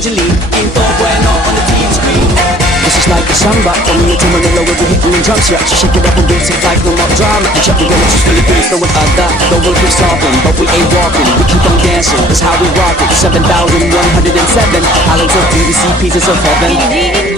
Angeline, ain't todo bueno on the TV screen. This is like a samba, from here to Manila with the hitting and drums, yeah. So shake it up and dance it like no more drama. And check it out, just Philippines, no one other. The world keeps talking, but we ain't walking. We keep on dancing, that's how we rock it. 7,107 islands of beauty, see pieces of heaven.